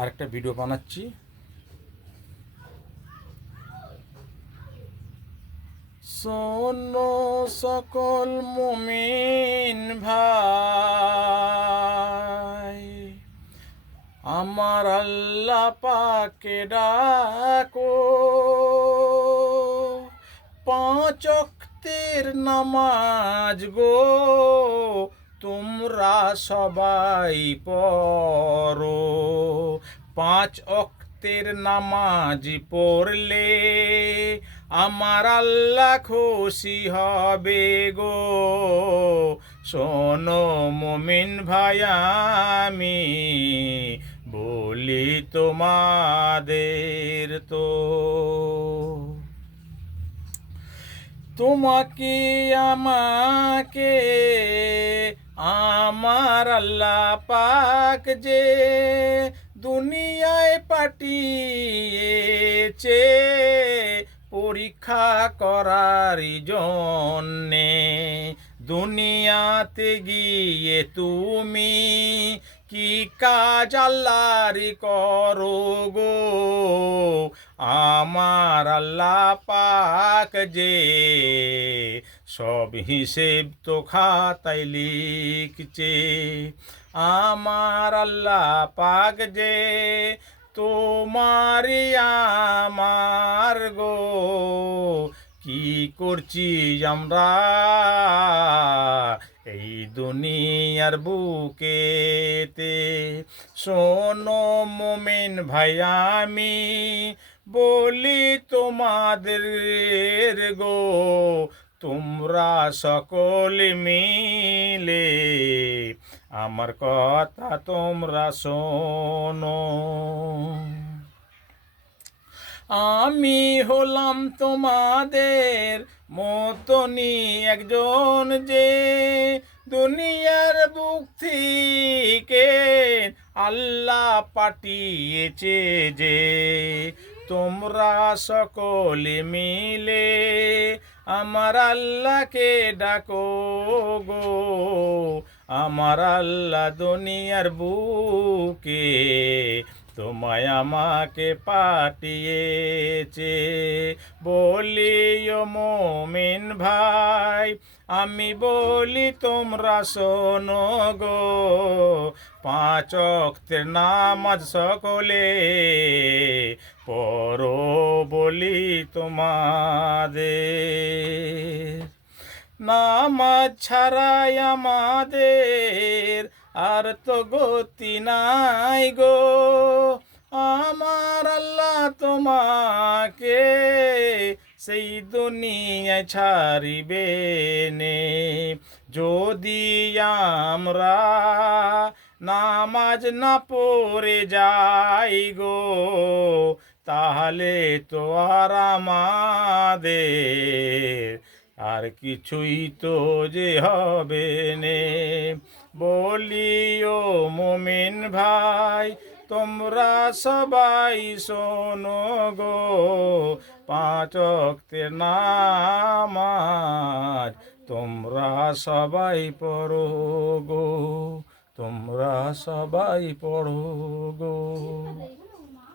আরেকটা ভিডিও বানাচ্ছি। শোনো সকল মুমিন ভাই, আমার আল্লাহ পাকে ডাকো, পাঁচ ওয়াক্তের নামাজ গো তোমরা সবাই পড়ো। পাঁচ ওয়াক্তের নামাজ পড়লে আমার আল্লাহ খুশি হবে গো। শোনো মুমিন ভাই, আমি বলি তোমাদের তো, তোমাকে আমাকে আমার আল্লাহ পাক যে দুনিয়ায় পাঠিয়েছে পরীক্ষা করার জন্যে। দুনিয়াতে গিয়ে তুমি কি কাজ আল্লাহর করো গো। আমার আল্লাহ পাক যে সব হিসেব তো খাতায় লিখছে। আমার আল্লাহ পাক যে তোমার আমার গো কি করছি আমরা এই দুনিয়ার বুকেতে। শোনো মুমিন ভাই, আমি বলি তোমাদের গো, তোমরা সকলে মিলে আমার কথা তোমরা শোনো। আমি হলাম তোমাদের মতনই একজন যে দুনিয়ার বুক থেকে আল্লাহ পাঠিয়েছে যে। তোমরা সকলে মিলে আমার আল্লাহকে ডাকো গো। আমার আল্লাহ দুনিয়ার বুকে তোমায় আমাকে পাঠিয়েছে। বলিও মুমিন ভাই, আমি বলি তোমরা শোনো গো। পাঁচ ওয়াক্তের নামাজ সকলে পড়ো বলি তোমাদের। নামাজ ছাড়াই আমাদের আর তো গতি নাই গো। আমার আল্লাহ তোমাকে সেই দুনিয়ায় ছাড়িবে নে। যদি আমরা নামাজ না পড়ে যাই গো, তাহলে তো আর আমাদের আর কিছুই তো যে হবে নে। বলিও মুমিন ভাই, তোমরা সবাই শোনো গো। পাঁচ ওয়াক্তের নামাজ তোমরা সবাই পড়ো গো, তোমরা সবাই পড়ো গো।